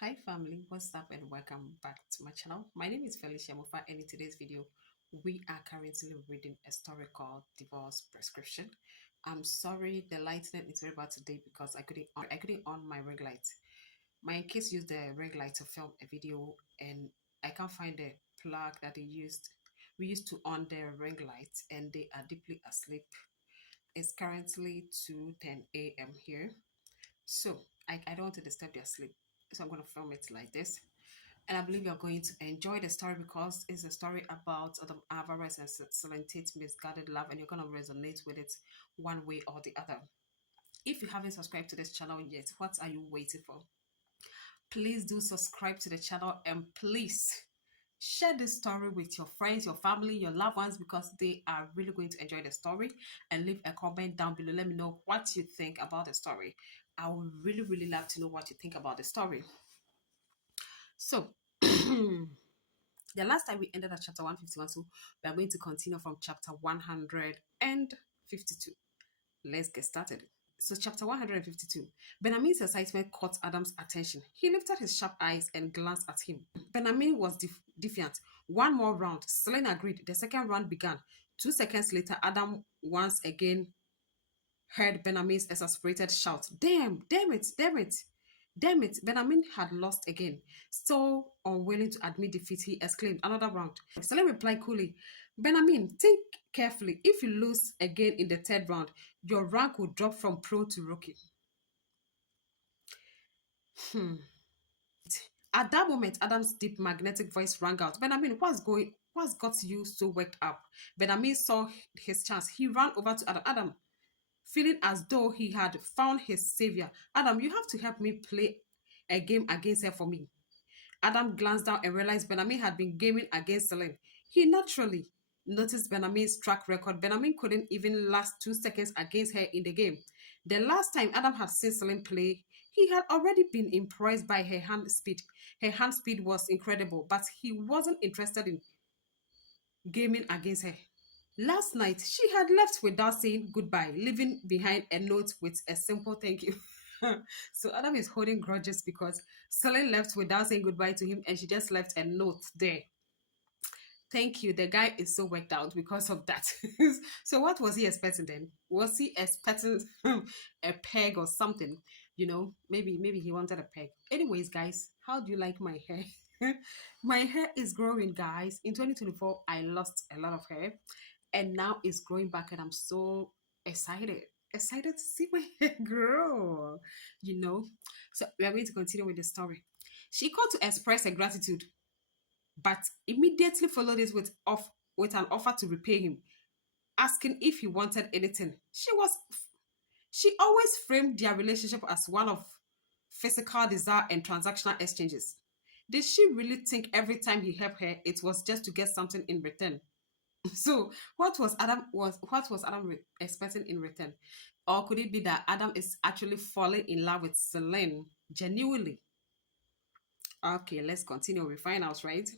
Hi family, what's up and welcome back to my channel. My name is Felicia Mofa and in today's video, we are currently reading a story called Divorce Prescription. I'm sorry the lighting is very bad today because I couldn't on my ring light. My kids used the ring light to film a video and I can't find the plug that they used. We used to on the ring light and they are deeply asleep. It's currently 2:10 a.m. here. So I don't want to disturb their sleep. So I'm going to film it like this. And I believe you're going to enjoy the story because it's a story about Adam Alvarez and Celine Tate's misguided love, and you're going to resonate with it one way or the other. If you haven't subscribed to this channel yet, what are you waiting for? Please do subscribe to the channel and please share this story with your friends, your family, your loved ones because they are really going to enjoy the story. And leave a comment down below. Let me know what you think about the story. I would really, really love to know what you think about the story. So, the last time we ended at chapter 151, so we are going to continue from chapter 152. Let's get started. So, chapter 152. Benjamin's excitement caught Adam's attention. He lifted his sharp eyes and glanced at him. Benjamin was defiant. One more round. Selene agreed. The second round began. 2 seconds later, Adam once again heard Benjamin's exasperated shout, Damn, damn it, damn it. Damn it, Benjamin had lost again. So unwilling to admit defeat, he exclaimed, Another round. Salim replied coolly, Benjamin, think carefully. If you lose again in the third round, your rank will drop from pro to rookie. At that moment, Adam's deep magnetic voice rang out. Benjamin, what's got you so worked up? Benjamin saw his chance. He ran over to Adam. Adam, feeling as though he had found his savior. Adam, you have to help me play a game against her for me. Adam glanced down and realized Benjamin had been gaming against Celine. He naturally noticed Benjamin's track record. Benjamin couldn't even last 2 seconds against her in the game. The last time Adam had seen Celine play, he had already been impressed by her hand speed. Her hand speed was incredible, but he wasn't interested in gaming against her. Last night, she had left without saying goodbye, leaving behind a note with a simple thank you. So Adam is holding grudges because Celine left without saying goodbye to him and she just left a note there. Thank you. The guy is so worked out because of that. So what was he expecting then? Was he expecting a peg or something? Maybe he wanted a peg. Anyways, guys, how do you like my hair? My hair is growing, guys. In 2024, I lost a lot of hair and now it's growing back and I'm so excited to see my hair grow, so we are going to continue with the story. She called to express her gratitude but immediately followed it with an offer to repay him, asking if he wanted anything. She always framed their relationship as one of physical desire and transactional exchanges. Did she really think every time he helped her it was just to get something in return? So what was Adam expecting in return? Or could it be that Adam is actually falling in love with Celine genuinely? Okay, let's continue. We find out, right?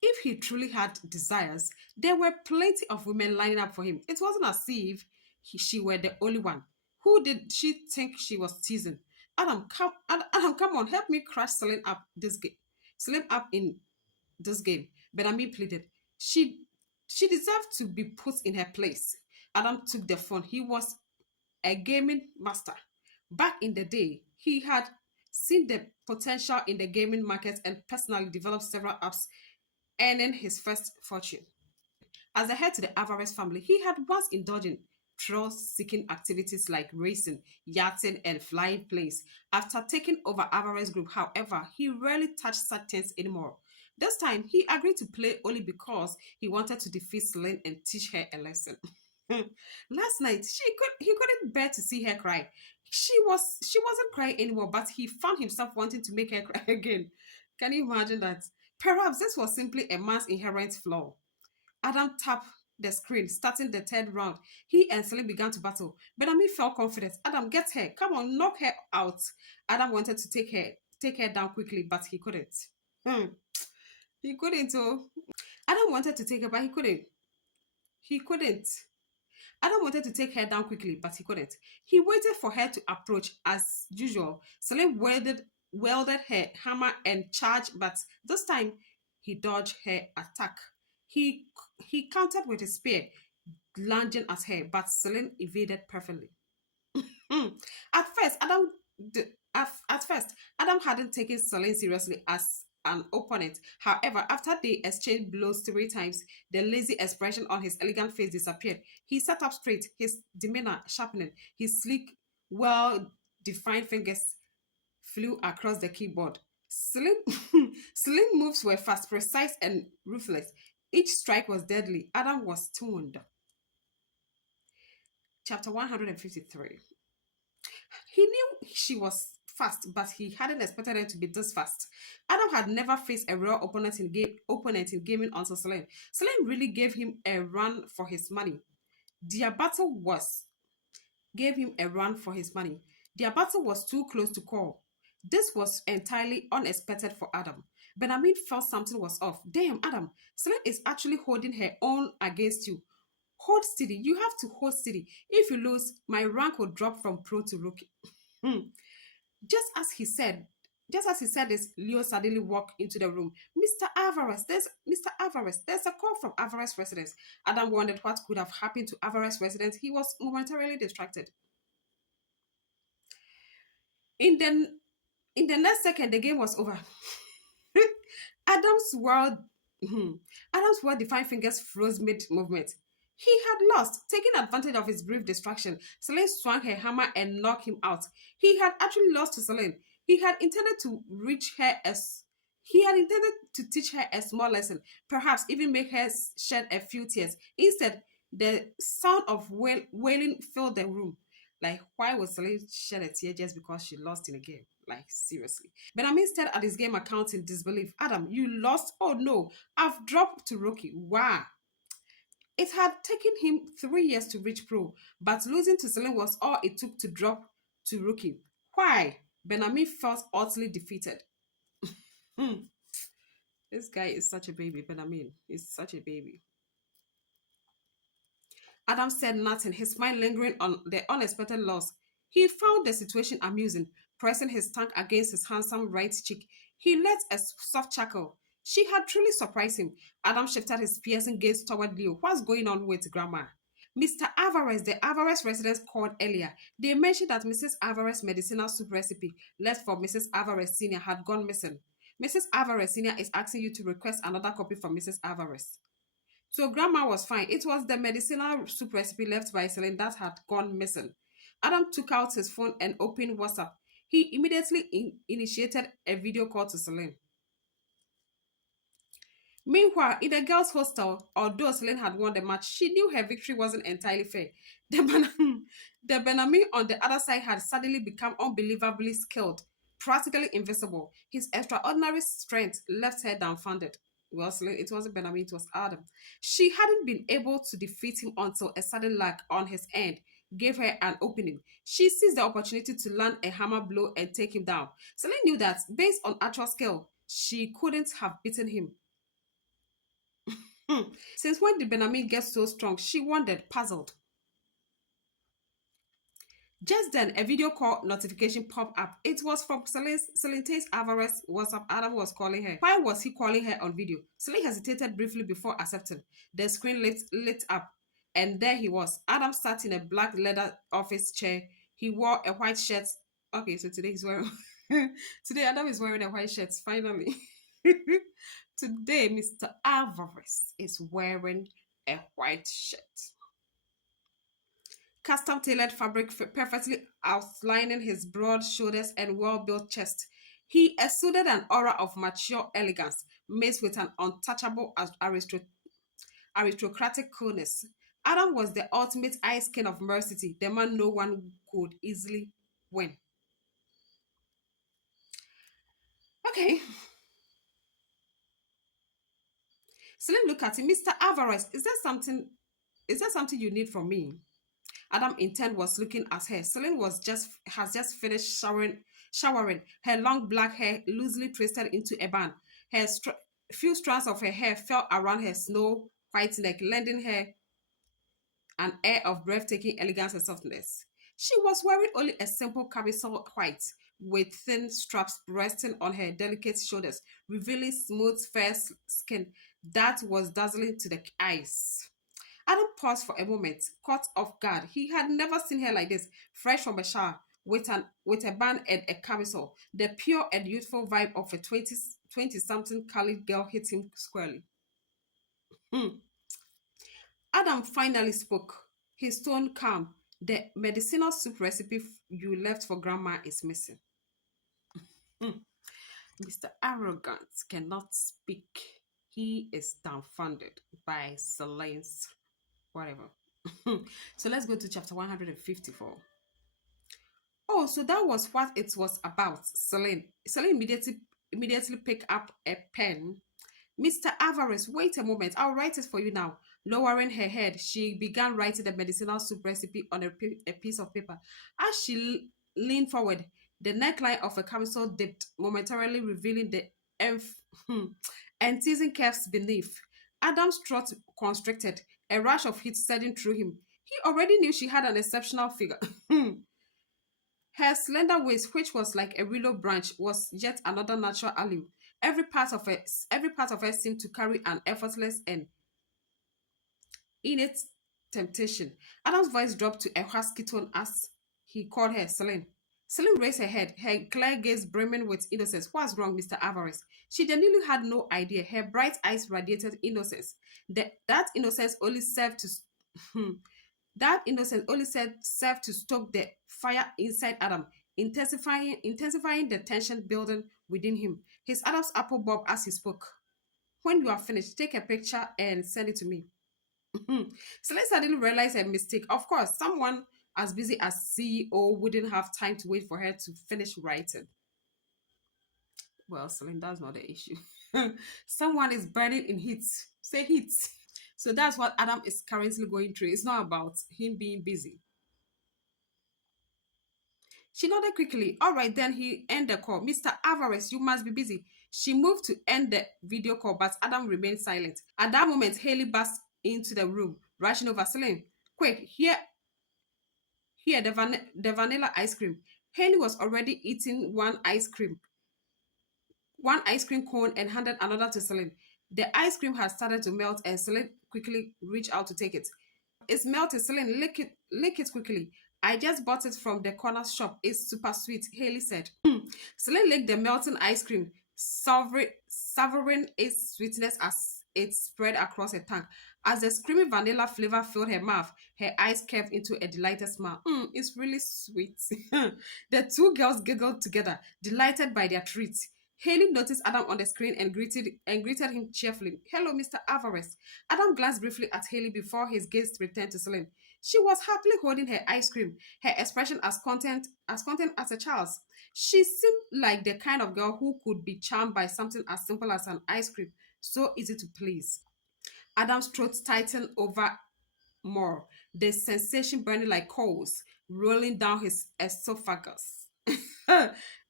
If he truly had desires, there were plenty of women lining up for him. It wasn't as if she were the only one. Who did she think she was teasing? Adam, come on, help me crush Celine up this game. Celine up in this game. Benami pleaded. She she deserved to be put in her place. Adam took the phone. He was a gaming master. Back in the day, he had seen the potential in the gaming market and personally developed several apps, earning his first fortune. As the head to the Alvarez family, he had once indulged in thrill-seeking activities like racing, yachting, and flying planes. After taking over Alvarez Group, however, he rarely touched such things anymore. This time, he agreed to play only because he wanted to defeat Celine and teach her a lesson. Last night, he couldn't bear to see her cry. She wasn't crying anymore, but he found himself wanting to make her cry again. Can you imagine that? Perhaps this was simply a man's inherent flaw. Adam tapped the screen, starting the third round. He and Celine began to battle. Benami felt confident. Adam, get her. Come on, knock her out. Adam wanted to take her down quickly, but he couldn't. Hmm. He couldn't. Oh. Adam wanted to take her, but he couldn't. He couldn't. Adam wanted to take her down quickly, but he couldn't. He waited for her to approach as usual. Celine wielded her hammer and charged, but this time he dodged her attack. He he countered with his spear, lunging at her, but Celine evaded perfectly. Mm. At first, at first, Adam hadn't taken Celine seriously as an opponent. However, after they exchanged blows 3 times, the lazy expression on his elegant face disappeared. He sat up straight, his demeanor sharpening, his sleek, well-defined fingers flew across the keyboard. Celine, Celine moves were fast, precise, and ruthless. Each strike was deadly. Adam was stunned. Chapter 153. He knew she was fast, but he hadn't expected her to be this fast. Adam had never faced a real opponent in gaming until Celine. Celine really gave him a run for his money. Their battle was gave him a run for his money. Their battle was too close to call. This was entirely unexpected for Adam. Benjamin felt something was off. Damn, Adam, Celine is actually holding her own against you. Hold steady. You have to hold steady. If you lose, my rank will drop from pro to rookie. Hmm. Just as he said, just as he said this, Leo suddenly walked into the room. Mr. Alvarez, there's a call from Alvarez residence. Adam wondered what could have happened to Alvarez residence. He was momentarily distracted. In the in the next second, the game was over. Adam's world, Adam's well-defined fingers froze mid-movement. He had lost, taking advantage of his brief distraction. Celine swung her hammer and knocked him out. He had actually lost to Celine. He had intended to reach her as he had intended to teach her a small lesson, perhaps even make her shed a few tears. Instead, the sound of wailing filled the room. Like, why would Celine shed a tear just because she lost in a game? Like, seriously. Benjamin stared at his game account in disbelief. Adam, you lost? Oh no, I've dropped to rookie. Wow. It had taken him 3 years to reach pro, but losing to Celine was all it took to drop to rookie. Why? Benjamin felt utterly defeated. Hmm. This guy is such a baby. Benjamin is such a baby. Adam said nothing, his mind lingering on the unexpected loss. He found the situation amusing, pressing his tongue against his handsome right cheek. He let a soft chuckle. She had truly surprised him. Adam shifted his piercing gaze toward Leo. What's going on with Grandma? Mr. Alvarez, the Alvarez residents called earlier. They mentioned that Mrs. Alvarez's medicinal soup recipe left for Mrs. Alvarez Sr. had gone missing. Mrs. Alvarez Sr. is asking you to request another copy from Mrs. Alvarez. So Grandma was fine. It was the medicinal soup recipe left by Celine that had gone missing. Adam took out his phone and opened WhatsApp. He immediately initiated a video call to Celine. Meanwhile, in the girls' hostel, although Celine had won the match, she knew her victory wasn't entirely fair. The, the Benami on the other side had suddenly become unbelievably skilled, practically invisible. His extraordinary strength left her dumbfounded. Well, Celine, it wasn't Benami, it was Adam. She hadn't been able to defeat him until a sudden lag on his end gave her an opening. She seized the opportunity to land a hammer blow and take him down. Celine knew that, based on actual skill, she couldn't have beaten him. Since when did Benami get so strong? She wondered, puzzled. Just then, a video call notification popped up. It was from Celine's Alvarez WhatsApp. Adam was calling her. Why was he calling her on video? Celine hesitated briefly before accepting. The screen lit up, and there he was. Adam sat in a black leather office chair. He wore a white shirt. Okay, so today he's wearing... today Adam is wearing a white shirt, finally. Today, Mr. Alvarez is wearing a white shirt. Custom tailored fabric perfectly outlining his broad shoulders and well-built chest. He exuded an aura of mature elegance, mixed with an untouchable aristocratic coolness. Adam was the ultimate ice king of mercy, the man no one could easily win. Okay. Celine looked at him. Mr. Alvarez, is there something you need from me? Adam intent was looking at her. Celine has just finished showering. Her long black hair loosely twisted into a bun. Her few strands of her hair fell around her snow white neck, lending her an air of breathtaking elegance and softness. She was wearing only a simple camisole white, with thin straps resting on her delicate shoulders, revealing smooth, fair skin that was dazzling to the eyes. Adam paused for a moment, caught off guard. He had never seen her like this, fresh from a shower, with a band and a camisole. The pure and youthful vibe of a 20 something colored girl hit him squarely. Hmm. Adam finally spoke, his tone calm. The medicinal soup recipe you left for grandma is missing. Hmm. Mr. Arrogant cannot speak. He is dumbfounded by Celine's whatever. So let's go to chapter 154. Oh, so that was what it was about. Celine immediately picked up a pen. Mr. Alvarez, wait a moment. I'll write it for you now. Lowering her head, she began writing the medicinal soup recipe on a piece of paper. As she leaned forward, the neckline of a camisole dipped, momentarily revealing the enf- and teasing curves beneath. Adam's throat constricted, a rush of heat surging through him. He already knew she had an exceptional figure. Her slender waist, which was like a willow branch, was yet another natural allure. Every part of her seemed to carry an effortless and innate temptation. Adam's voice dropped to a husky tone as he called her Celine. Celine raised her head, her clear gaze brimming with innocence. What's wrong, Mr. Alvarez? She genuinely had no idea. Her bright eyes radiated innocence. That innocence only served to That innocence only served to stoke the fire inside Adam, intensifying the tension building within him. His Adam's apple bobbed as he spoke. When you are finished, take a picture and send it to me. Celeste suddenly realized her mistake. Of course, someone as busy as CEO wouldn't have time to wait for her to finish writing. Well, Celine, that's not the issue. Someone is burning in heat. Say heat. So that's what Adam is currently going through. It's not about him being busy. She nodded quickly. All right, then he ended the call. Mr. Alvarez, you must be busy. She moved to end the video call, but Adam remained silent. At that moment, Haley burst into the room, rushing over. Celine, quick, here, the vanilla ice cream. Haley was already eating one ice cream cone and handed another to Celine. The ice cream had started to melt, and Celine quickly reached out to take it. It's melted, Celine. Lick it quickly. I just bought it from the corner shop. It's super sweet, Haley said. Celine licked the melting ice cream, savoring its sweetness as it spread across her tongue. As the screamy vanilla flavor filled her mouth, her eyes curved into a delighted smile. It's really sweet. The two girls giggled together, delighted by their treat. Haley noticed Adam on the screen and greeted him cheerfully. Hello, Mr. Alvarez. Adam glanced briefly at Haley before his gaze returned to Celine. She was happily holding her ice cream, her expression as content as a child's. She seemed like the kind of girl who could be charmed by something as simple as an ice cream, so easy to please. Adam's throat tightened over more, the sensation burning like coals rolling down his esophagus.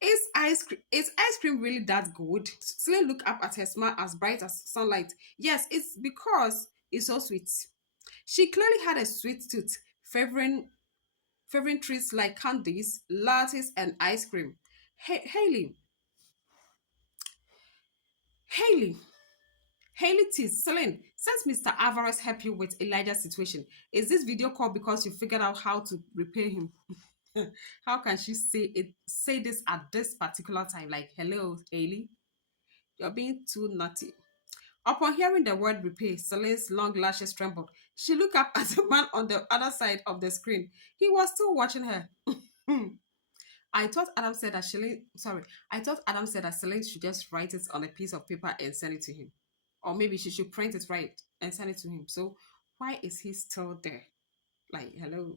Is ice cream really that good? Celine looked up at her smile as bright as sunlight. Yes, it's because it's so sweet. She clearly had a sweet tooth, favoring treats like candies, lattes, and ice cream. Haley, Haley, Haley teased Celine, since Mr. Alvarez helped you with Elijah's situation, is this video call because you figured out how to repay him? How can she say this at this particular time? Like, hello, Haley, you're being too naughty. Upon hearing the word repay, Celine's long lashes trembled. She looked up at the man on the other side of the screen. He was still watching her. I thought Adam said that Celine should just write it on a piece of paper and send it to him. Or maybe she should print it right and send it to him. So why is he still there? Like, hello.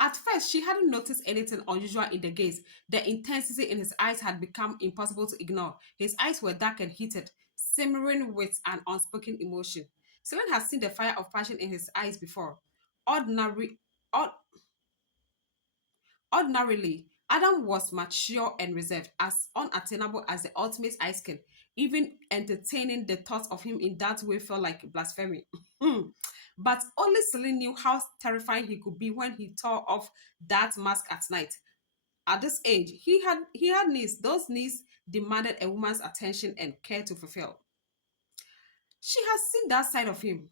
At first, she hadn't noticed anything unusual in the gaze. The intensity in his eyes had become impossible to ignore. His eyes were dark and heated, simmering with an unspoken emotion. Celine had seen the fire of passion in his eyes before. Ordinary, ord- Ordinarily, Adam was mature and reserved, as unattainable as the ultimate ice cream. Even entertaining the thought of him in that way felt like blasphemy. But only Celine knew how terrifying he could be when he tore off that mask at night. At this age, he had needs. Those needs demanded a woman's attention and care to fulfill. She has seen that side of him.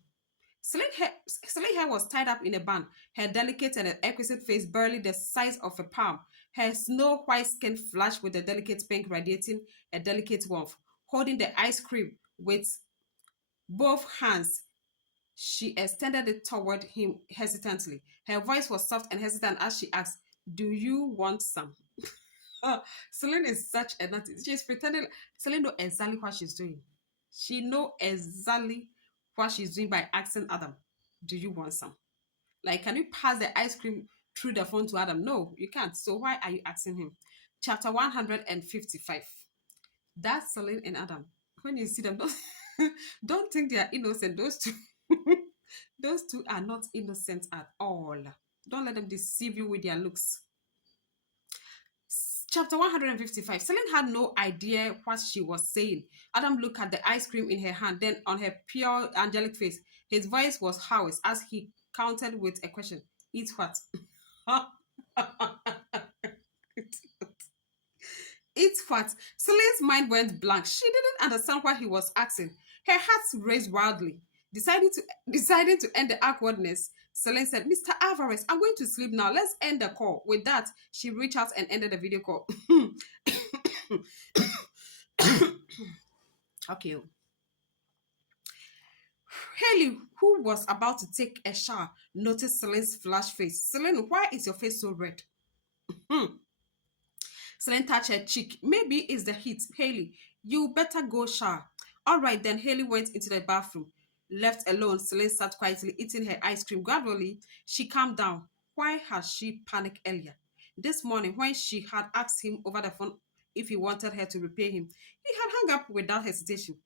Celine hair was tied up in a bun, her delicate and exquisite face barely the size of a palm, her snow white skin flushed with a delicate pink radiating a delicate warmth. Holding the ice cream with both hands, she extended it toward him hesitantly. Her voice was soft and hesitant as she asked, "Do you want some?" Celine is such a nutty. She's pretending. Celine knows exactly what she's doing. She know exactly what she's doing by asking Adam, "Do you want some?" Like, can you pass the ice cream through the phone to Adam? No, you can't. So why are you asking him? Chapter 155. That's Celine and Adam. When you see them, don't, don't think they are innocent. Those two, those two are not innocent at all. Don't let them deceive you with their looks. Chapter 155. Celine had no idea what she was saying. Adam looked at the ice cream in her hand, then on her pure angelic face. His voice was hoarse as he countered with a question. Eat what? Eat what? Celine's mind went blank. She didn't understand what he was asking. Her heart raced wildly. Deciding to end the awkwardness, Celine said, "Mr. Alvarez, I'm going to sleep now. Let's end the call." With that, she reached out and ended the video call. Okay. Haley, who was about to take a shower, noticed Celine's flushed face. "Celine, why is your face so red?" Celine touched her cheek. "Maybe it's the heat. Haley, you better go shower." All right, then Haley went into the bathroom. Left alone, Celine sat quietly eating her ice cream. Gradually, she calmed down. Why had she panicked earlier? This morning, when she had asked him over the phone if he wanted her to repay him, he had hung up without hesitation.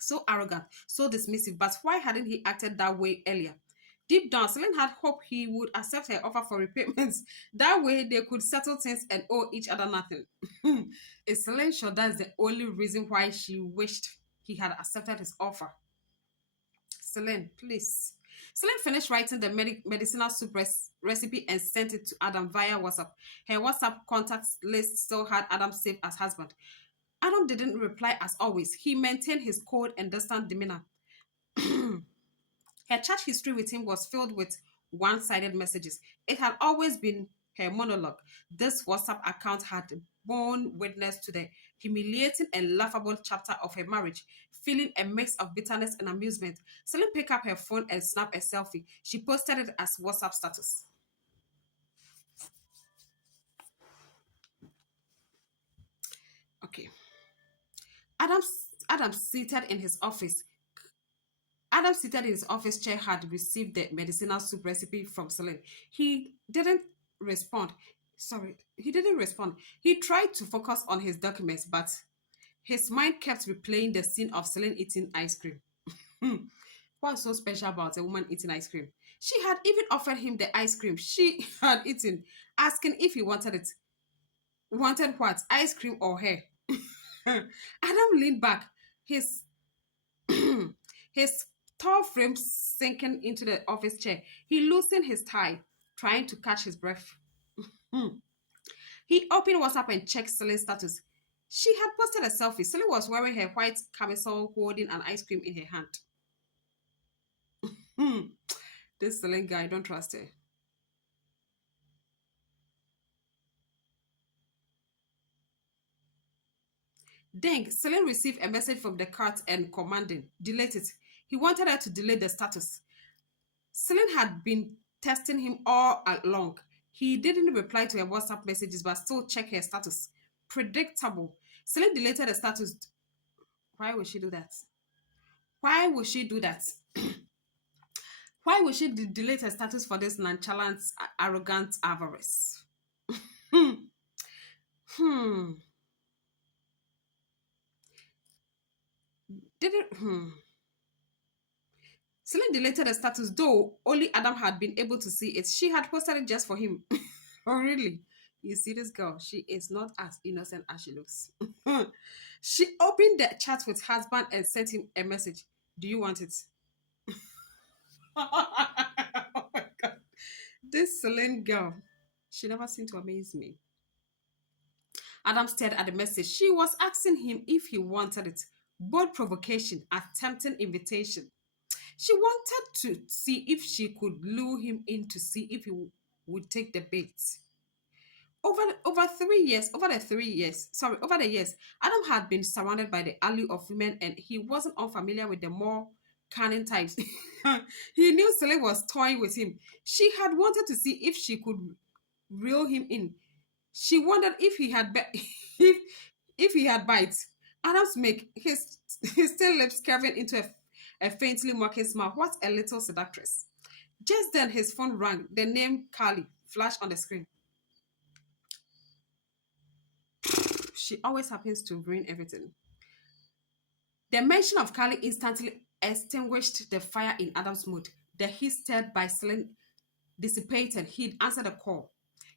So arrogant, so dismissive, but why hadn't he acted that way earlier? Deep down, Celine had hoped he would accept her offer for repayments. That way, they could settle things and owe each other nothing. Is Celine sure that's the only reason why she wished he had accepted his offer? Celine, please. Celine finished writing the medicinal soup recipe and sent it to Adam via WhatsApp. Her WhatsApp contacts list still had Adam saved as husband. Adam didn't reply as always. He maintained his cold and distant demeanor. Her chat history with him was filled with one sided messages. It had always been her monologue. This WhatsApp account had borne witness to the humiliating and laughable chapter of her marriage. Feeling a mix of bitterness and amusement, Celine picked up her phone and snapped a selfie. She posted it as WhatsApp status. Okay. Adam, Adam seated in his office Adam, seated in his office chair, had received the medicinal soup recipe from Celine. He didn't respond. Sorry, he didn't respond. He tried to focus on his documents, but his mind kept replaying the scene of Celine eating ice cream. What's so special about a woman eating ice cream? She had even offered him the ice cream she had eaten, asking if he wanted it. Wanted what? Ice cream or hair? Adam leaned back, his his tall frame sinking into the office chair. He loosened his tie, trying to catch his breath. He opened WhatsApp and checked Celine's status. She had posted a selfie. Celine was wearing her white camisole, holding an ice cream in her hand. This Celine guy, don't trust her. Deng, Celine received a message from the cart and commanding, delete it. He wanted her to delete the status. Celine had been testing him all along. He didn't reply to her WhatsApp messages but still checked her status. Predictable. Celine deleted the status. Why would she do that? Why would she do that? Why would she delete her status for this nonchalant, arrogant avarice? Hmm. Hmm. Did it? Celine deleted the status, though only Adam had been able to see it. She had posted it just for him. Oh, really? You see this girl? She is not as innocent as she looks. She opened the chat with husband and sent him a message. Do you want it? Oh my God. This Celine girl, she never seemed to amaze me. Adam stared at the message. She was asking him if he wanted it. Bold provocation, a tempting invitation. She wanted to see if she could lure him in to see if he would take the bait. Over the years, Adam had been surrounded by the allure of women, and he wasn't unfamiliar with the more cunning types. He knew Celine was toying with him. She had wanted to see if she could reel him in. She wondered if he had if he had bites. Adam's make his still lips curving into a faintly mocking smile. What a little seductress. Just then his phone rang. The name Carly flashed on the screen. She always happens to ruin everything. The mention of Carly instantly extinguished the fire in Adam's mood. The heat stirred by Celine dissipated. He'd answered the call.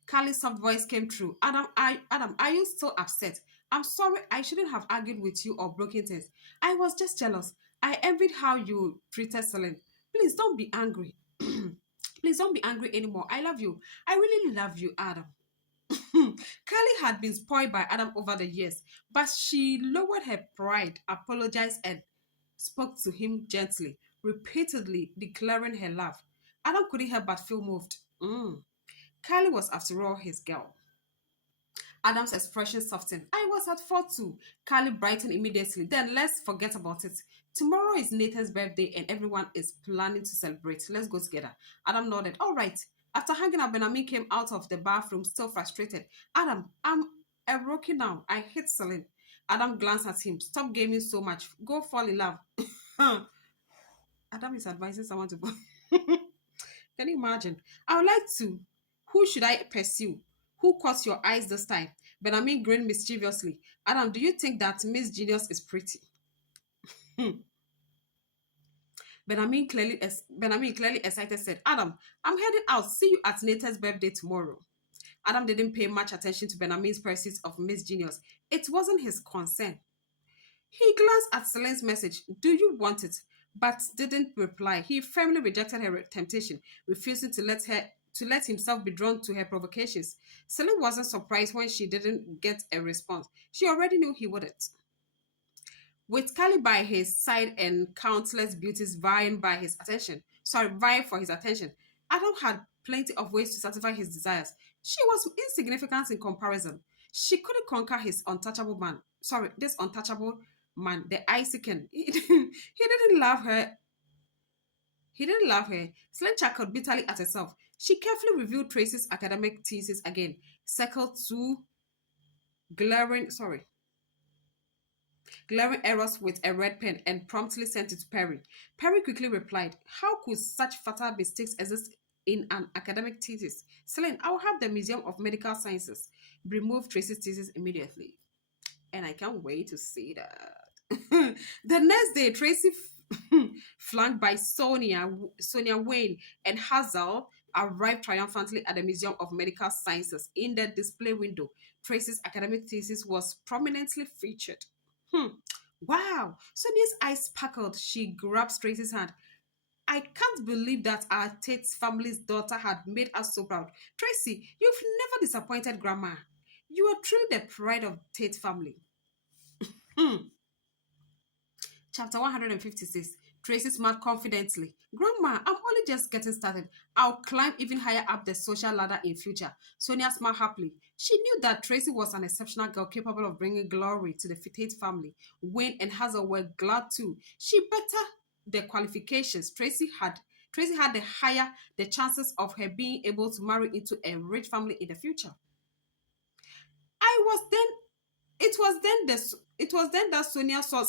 Carly's soft voice came through. Adam, are you still upset? I'm sorry, I shouldn't have argued with you or broken things. I was just jealous. I envied how you treated Celine. Please don't be angry. Please don't be angry anymore. I love you. I really love you, Adam. Carly had been spoiled by Adam over the years, but she lowered her pride, apologized, and spoke to him gently, repeatedly declaring her love. Adam couldn't help but feel moved. Carly was, after all, his girl. Adam's expression softened. I was at fault too. Carly brightened immediately. Then let's forget about it. Tomorrow is Nathan's birthday and everyone is planning to celebrate. Let's go together. Adam nodded. All right. After hanging up, Benjamin came out of the bathroom, still frustrated. Adam, I'm a rookie now. I hate Celine. Adam glanced at him. Stop gaming so much. Go fall in love. Adam is advising someone to go. Can you imagine? I would like to. Who should I pursue? Who caught your eyes this time? Benjamin grinned mischievously. Adam, do you think that Miss Genius is pretty? Benjamin clearly excited said, Adam, I'm heading out. See you at Nathan's birthday tomorrow. Adam didn't pay much attention to Benjamin's pursuit of Miss Genius. It wasn't his concern. He glanced at Celine's message. Do you want it? But didn't reply. He firmly rejected her temptation, refusing to let himself be drawn to her provocations. Celine wasn't surprised when she didn't get a response. She already knew he wouldn't. With Carly by his side and countless beauties vying for his attention, Adam had plenty of ways to satisfy his desires. She was insignificant in comparison. She couldn't conquer this untouchable man, the Icican. He didn't love her. He didn't love her. Celine chuckled bitterly at herself. She carefully reviewed Tracy's academic thesis again, circled two glaring errors with a red pen, and promptly sent it to Perry. Perry quickly replied, how could such fatal mistakes exist in an academic thesis? Celine, I will have the Museum of Medical Sciences remove Tracy's thesis immediately. And I can't wait to see that. The next day, Tracy, flanked by Sonia Wayne, and Hazel, arrived triumphantly at the Museum of Medical Sciences. In the display window, Tracy's academic thesis was prominently featured. Wow! Sonia's eyes sparkled. She grabbed Tracy's hand. I can't believe that our Tate family's daughter had made us so proud. Tracy, you've never disappointed Grandma. You are truly the pride of Tate family. Chapter 156. Tracy smiled confidently. Grandma, I'm only just getting started. I'll climb even higher up the social ladder in future. Sonia smiled happily. She knew that Tracy was an exceptional girl capable of bringing glory to the Tate family. Wayne and Hazel were glad too. She better the qualifications. Tracy had the chances of her being able to marry into a rich family in the future. It was then that Sonia saw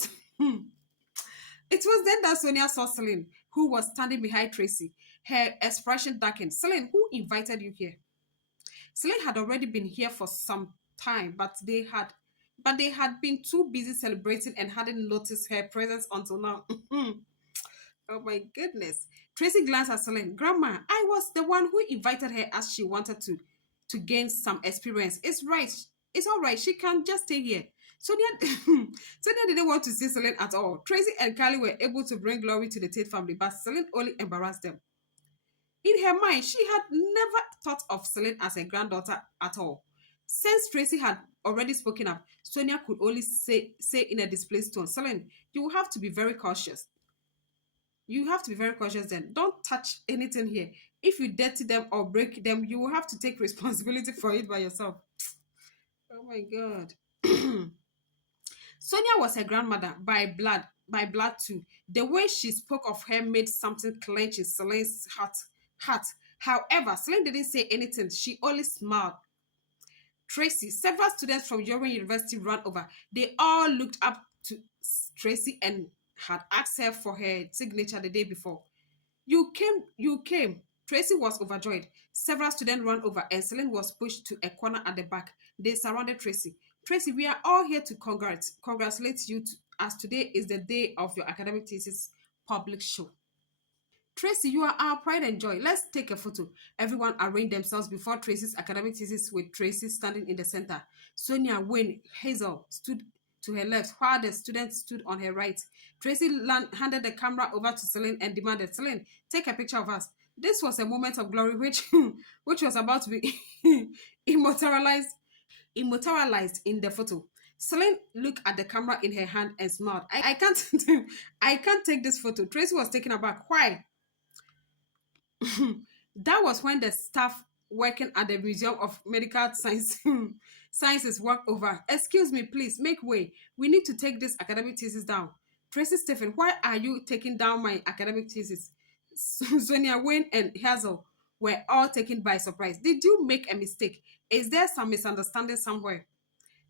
It was then that Sonia saw Celine, who was standing behind Tracy. Her expression darkened. Celine, who invited you here? Celine had already been here for some time, but they had been too busy celebrating and hadn't noticed her presence until now. Oh my goodness. Tracy glanced at Celine. Grandma, I was the one who invited her as she wanted to gain some experience. It's right. It's all right. She can just stay here. Sonia didn't want to see Celine at all. Tracy and Carly were able to bring glory to the Tate family, but Celine only embarrassed them. In her mind, she had never thought of Celine as a granddaughter at all. Since Tracy had already spoken up, Sonia could only say in a displeased tone, Celine, you will have to be very cautious. You have to be very cautious then. Don't touch anything here. If you dirty them or break them, you will have to take responsibility for it by yourself. Oh my God. Sonia was her grandmother by blood too. The way she spoke of her made something clench in Celine's heart. However, Celine didn't say anything. She only smiled. Tracy, several students from Yoran University ran over. They all looked up to Tracy and had asked her for her signature the day before. You came. Tracy was overjoyed. Several students ran over and Celine was pushed to a corner at the back. They surrounded Tracy. Tracy, we are all here to congratulate you as today is the day of your academic thesis public show. Tracy, you are our pride and joy. Let's take a photo. Everyone arranged themselves before Tracy's academic thesis with Tracy standing in the center. Sonia, Wayne, Hazel stood to her left while the students stood on her right. Tracy handed the camera over to Celine and demanded, Celine, take a picture of us. This was a moment of glory which was about to be immortalized in the photo. Celine looked at the camera in her hand and smiled. I can't I can't take this photo. Tracy was taken aback. Why? That was when the staff working at the Museum of Medical Sciences walked over. Excuse me, please, make way. We need to take this academic thesis down. Tracy Stephen, why are you taking down my academic thesis? Sonia, Wayne, and Hazel were all taken by surprise. Did you make a mistake? Is there some misunderstanding somewhere?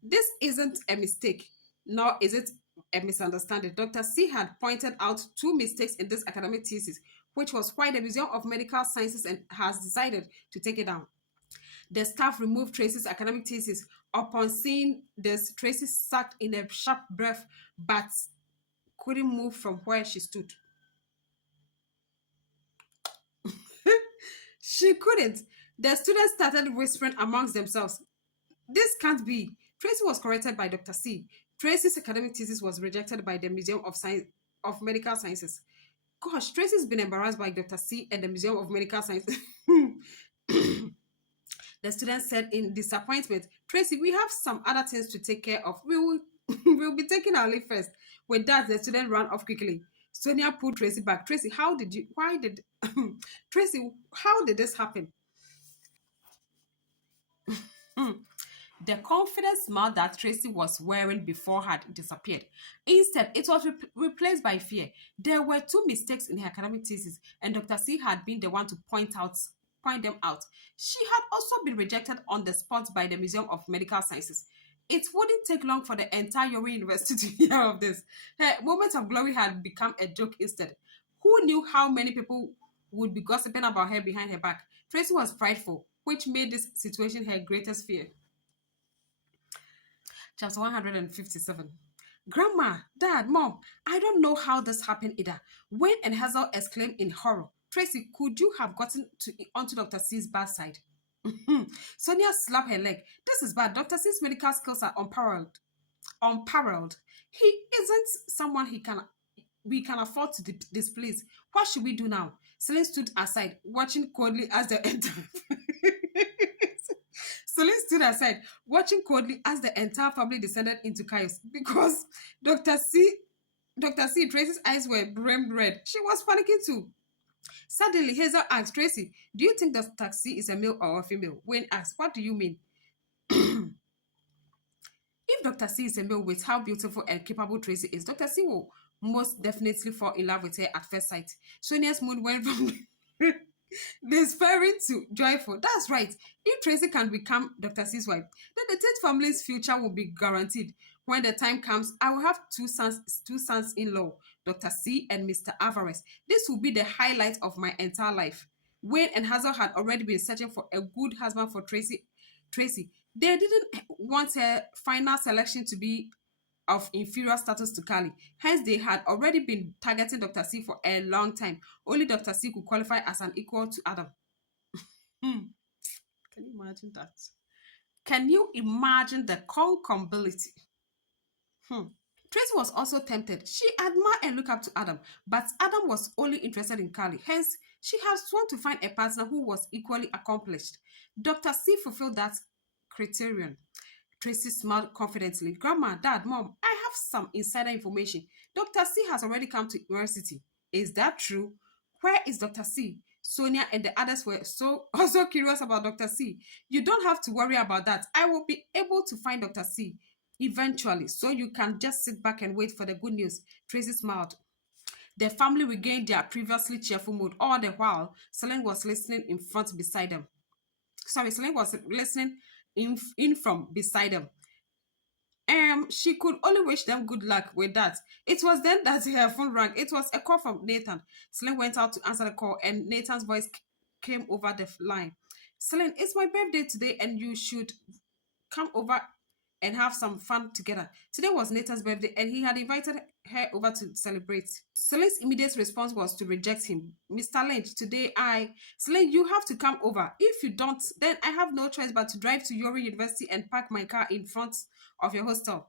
This isn't a mistake, nor is it a misunderstanding. Dr. C had pointed out two mistakes in this academic thesis, which was why the Museum of Medical Sciences has decided to take it down. The staff removed Tracy's academic thesis. Upon seeing this, Tracy sucked in a sharp breath but couldn't move from where she stood. She couldn't. The students started whispering amongst themselves. This can't be. Tracy was corrected by Dr. C. Tracy's academic thesis was rejected by the Museum of Medical Sciences. Gosh, Tracy's been embarrassed by Dr. C and the Museum of Medical Sciences. The students said in disappointment, Tracy, we have some other things to take care of. We'll be taking our leave first. With that, the student ran off quickly. Sonia pulled Tracy back. Tracy, Tracy, how did this happen? The confident smile that Tracy was wearing before had disappeared. Instead, it was replaced by fear. There were two mistakes in her academic thesis, and Dr. C had been the one to point them out. She had also been rejected on the spot by the Museum of Medical Sciences. It wouldn't take long for the entire university to hear of this. Her moment of glory had become a joke instead. Who knew how many people would be gossiping about her behind her back? Tracy was prideful, which made this situation her greatest fear. Chapter 157. Grandma, Dad, Mom, I don't know how this happened either. Wayne and Hazel exclaimed in horror. Tracy, could you have gotten onto Dr. C's bad side? Sonia slapped her leg. This is bad. Dr. C's medical skills are unparalleled. Unparalleled. He isn't someone we can afford to displease. What should we do now? Celine stood aside, watching coldly as the entire Celine stood aside, watching coldly as the entire family descended into chaos because Dr. C, Tracy's eyes were brim red. She was panicking too. Suddenly, Hazel asked Tracy, do you think Dr. C is a male or a female? Wayne asked, what do you mean? If Dr. C is a male with how beautiful and capable Tracy is, Dr. C will most definitely fall in love with her at first sight. Sonia's mood went from despairing to joyful. That's right. If Tracy can become Dr. C's wife, then the Tate family's future will be guaranteed. When the time comes, I will have two sons-in-law, Dr. C and Mr. Alvarez. This will be the highlight of my entire life. Wayne and Hazel had already been searching for a good husband for Tracy. They didn't want her final selection to be of inferior status to Carly. Hence, they had already been targeting Dr. C for a long time. Only Dr. C could qualify as an equal to Adam. Can you imagine that? Can you imagine the concombility? Tracy was also tempted. She admired and looked up to Adam, but Adam was only interested in Carly. Hence, she had sworn to find a partner who was equally accomplished. Dr. C fulfilled that criterion. Tracy smiled confidently. Grandma, Dad, Mom, I have some insider information. Dr. C has already come to university. Is that true? Where is Dr. C? Sonia and the others were so also curious about Dr. C. You don't have to worry about that. I will be able to find Dr. C eventually, so you can just sit back and wait for the good news. Tracy smiled. The family regained their previously cheerful mood. All the while, Celine was listening in front beside them. Sorry, Celine was listening in from beside them. She could only wish them good luck with that. It was then that her phone rang. It was a call from Nathan. Celine went out to answer the call, and Nathan's voice came over the line. Celine, it's my birthday today, and you should come over and have some fun together. Today was Nathan's birthday, and he had invited her over to celebrate. Celine's immediate response was to reject him. Mr. Lynch, today Celine, you have to come over. If you don't, then I have no choice but to drive to Yori University and park my car in front of your hostel.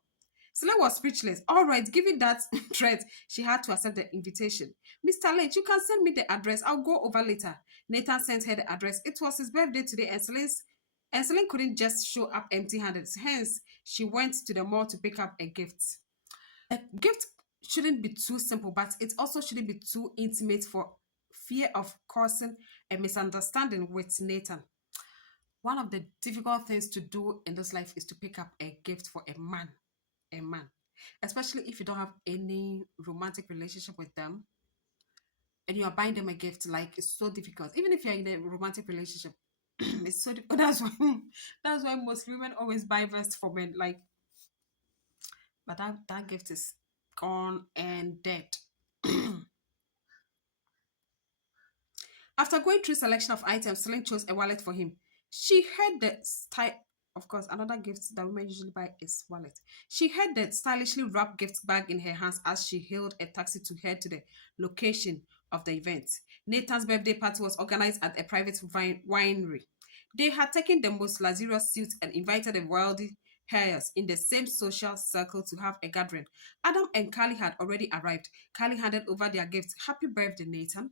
Celine was speechless. All right, given that threat, she had to accept the invitation. Mr. Lynch, you can send me the address. I'll go over later. Nathan sent her the address. It was his birthday today, and Celine couldn't just show up empty-handed. Hence, she went to the mall to pick up a gift. A gift shouldn't be too simple, but it also shouldn't be too intimate for fear of causing a misunderstanding with Nathan. One of the difficult things to do in this life is to pick up a gift for a man. A man. Especially if you don't have any romantic relationship with them and you are buying them a gift, like it's so difficult. Even if you're in a romantic relationship, it's so difficult. That's why most women always buy vests for men. Like, but that gift is gone and dead. After going through selection of items, Celine chose a wallet for him. She had the style. Of course, another gift that women usually buy is wallet. She had the stylishly wrapped gift bag in her hands as she hailed a taxi to head to the location of the event. Nathan's birthday party was organized at a private winery. They had taken the most luxurious suite and invited the wealthy heirs in the same social circle to have a gathering. Adam and Carly had already arrived. Carly handed over their gifts. Happy birthday, Nathan.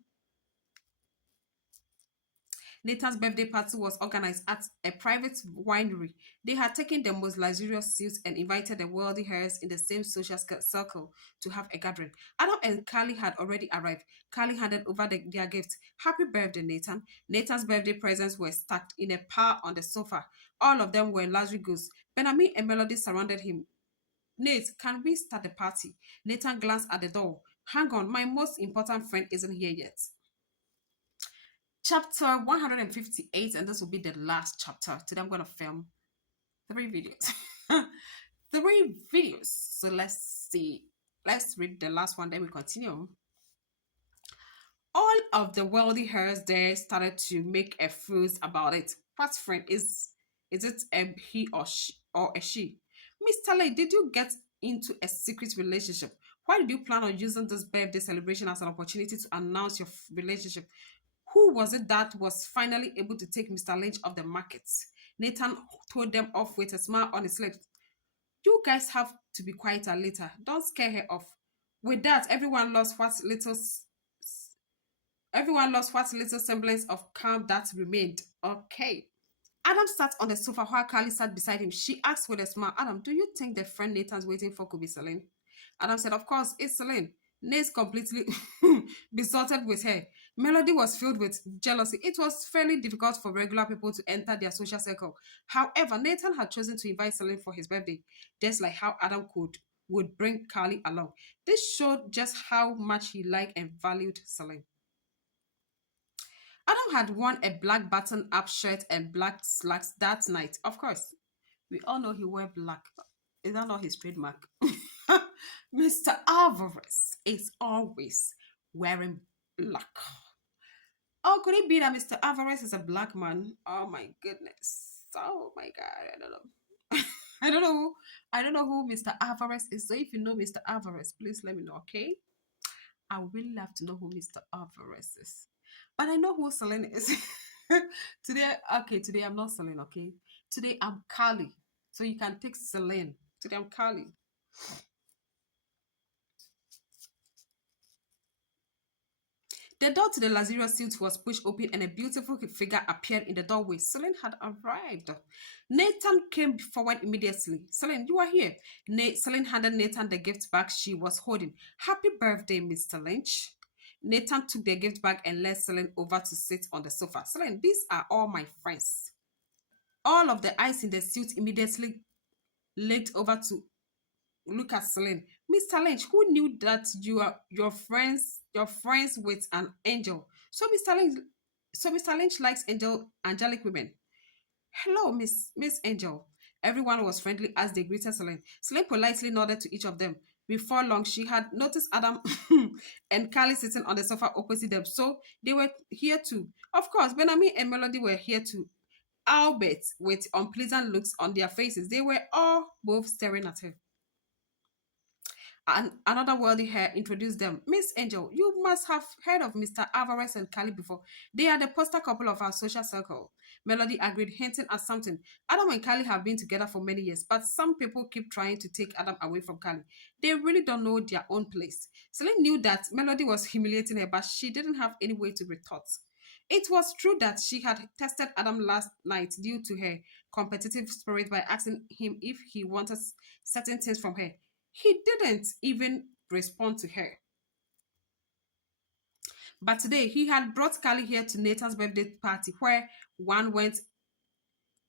Nathan's birthday party was organized at a private winery. They had taken the most luxurious suites and invited the wealthy heirs in the same social circle to have a gathering. Adam and Carly had already arrived. Carly handed over their gifts. Happy birthday, Nathan. Nathan's birthday presents were stacked in a pile on the sofa. All of them were luxury goods. Benjamin and Melody surrounded him. Nate, can we start the party? Nathan glanced at the door. Hang on, my most important friend isn't here yet. Chapter 158, and this will be the last chapter. Today I'm going to film 3 videos. 3 videos. So let's see. Let's read the last one, then we continue. All of the wealthy heirs there started to make a fuss about it. What friend is it a he or she or a she? Mr. Lay, did you get into a secret relationship? Why did you plan on using this birthday celebration as an opportunity to announce your relationship? Who was it that was finally able to take Mr. Lynch off the market? Nathan told them off with a smile on his lips. You guys have to be quieter later. Don't scare her off. With that, everyone lost what little semblance of calm that remained. Okay. Adam sat on the sofa while Carly sat beside him. She asked with a smile, Adam, do you think the friend Nathan's waiting for could be Celine? Adam said, of course, it's Celine. Nate's completely besotted with her. Melody was filled with jealousy. It was fairly difficult for regular people to enter their social circle. However, Nathan had chosen to invite Celine for his birthday, just like how Adam would bring Carly along. This showed just how much he liked and valued Celine. Adam had worn a black button-up shirt and black slacks that night. Of course, we all know he wore black. Is that not his trademark? Mr. Alvarez is always wearing black. Oh, could it be that Mr. Alvarez is a black man? Oh my goodness. Oh my God. I don't know. I don't know who Mr. Alvarez is. So if you know Mr. Alvarez, please let me know, okay? I would really love to know who Mr. Alvarez is. But I know who Celine is. Today I'm not Celine, okay? Today I'm Carly. So you can take Celine. Today I'm Carly. The door to the luxurious suite was pushed open and a beautiful figure appeared in the doorway. Celine had arrived. Nathan came forward immediately. Celine, you are here. Celine handed Nathan the gift bag she was holding. Happy birthday, Mr. Lynch. Nathan took the gift bag and led Celine over to sit on the sofa. Celine, these are all my friends. All of the eyes in the suite immediately legged over to look at Celine. Mr. Lynch, who knew that you are your friends with an angel? So Mr. Lynch likes angelic women. Hello, Miss Angel. Everyone was friendly as they greeted Celine. Celine politely nodded to each of them. Before long, she had noticed Adam and Carly sitting on the sofa opposite them, so they were here too. Of course, Benami and Melody were here too. Albert, with unpleasant looks on their faces, they were all both staring at her. And another worthy hair introduced them. Miss Angel, you must have heard of Mr. Alvarez and Cali before. They are the poster couple of our social circle. Melody agreed, hinting at something. Adam and Cali have been together for many years, but some people keep trying to take Adam away from Cali. They really don't know their own place. Celine knew that Melody was humiliating her, but she didn't have any way to retort. It was true that she had tested Adam last night due to her competitive spirit by asking him if he wanted certain things from her. He didn't even respond to her. But today he had brought Carly here to Nathan's birthday party where one went,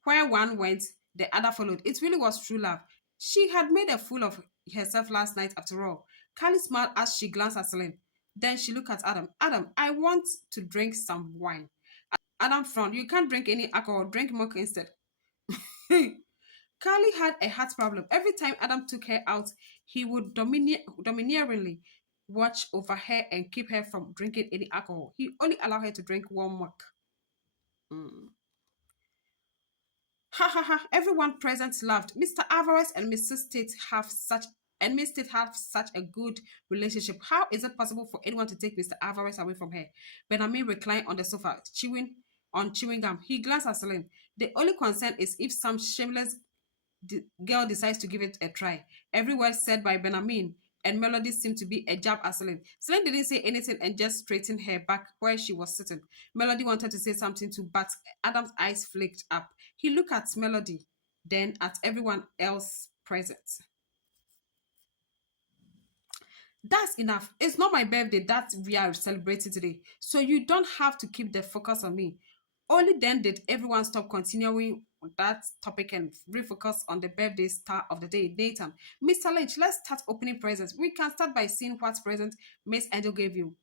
the other followed. It really was true love. She had made a fool of herself last night after all. Carly smiled as she glanced at Celine. Then she looked at Adam. Adam, I want to drink some wine. Adam frowned. You can't drink any alcohol. Drink milk instead. Carly had a heart problem. Every time Adam took her out, he would domineeringly watch over her and keep her from drinking any alcohol. He only allowed her to drink warm milk. Mm. Ha ha ha! Everyone present laughed. Mr. Alvarez and Miss Tate have such a good relationship. How is it possible for anyone to take Mr. Alvarez away from her? Benjamin reclined on the sofa, chewing gum. He glanced at Celine. The only concern is if some shameless girl decides to give it a try. Every word said by Benjamin and Melody seemed to be a jab at Celine. Celine didn't say anything and just straightened her back where she was sitting. Melody wanted to say something too, but Adam's eyes flicked up. He looked at Melody, then at everyone else present. That's enough. It's not my birthday that we are celebrating today. So you don't have to keep the focus on me. Only then did everyone stop continuing with that topic and refocus on the birthday star of the day, Nathan. Mr. Lynch, let's start opening presents. We can start by seeing what present Miss Angel gave you.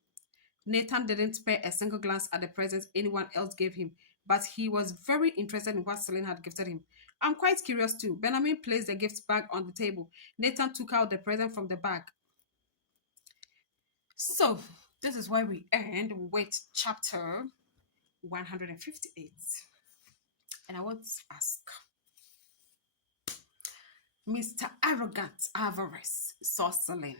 Nathan didn't spare a single glance at the presents anyone else gave him, but he was very interested in what Celine had gifted him. I'm quite curious too. Benjamin placed the gift bag on the table. Nathan took out the present from the bag. So, this is where we end with chapter 158. And I want to ask Mr. Arrogant Alvarez saw Celine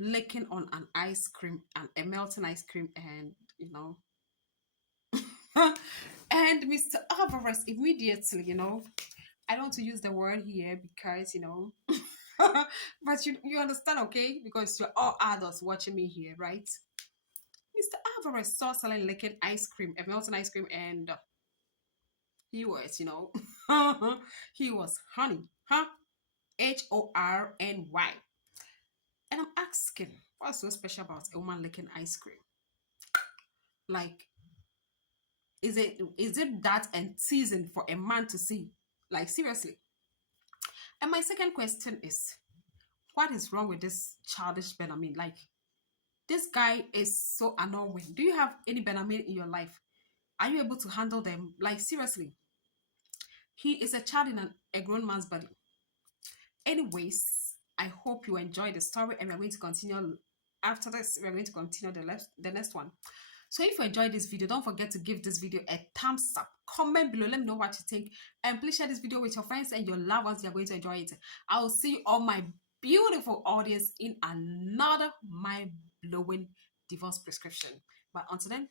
licking on an ice cream and a melting ice cream, and and Mr. Alvarez immediately, I don't want to use the word here because, but you understand, okay? Because you're all adults watching me here, right? Mr. Alvarez saw Celine licking ice cream, a melting ice cream, and he was, he was honey, huh? Horny. And I'm asking, what's so special about a woman licking ice cream? Like, is it that and teasing for a man to see? Like, seriously. And my second question is, what is wrong with this childish Benjamin? Like, this guy is so annoying. Do you have any Benjamin in your life? Are you able to handle them? Like, seriously. He is a child in a grown man's body. Anyways, I hope you enjoyed the story, and we're going to continue after this. We're going to continue the next one. So if you enjoyed this video, don't forget to give this video a thumbs up. Comment below, let me know what you think, and please share this video with your friends and your loved ones. You're going to enjoy it. I will see you all, my beautiful audience, in another mind-blowing divorce prescription. But until then,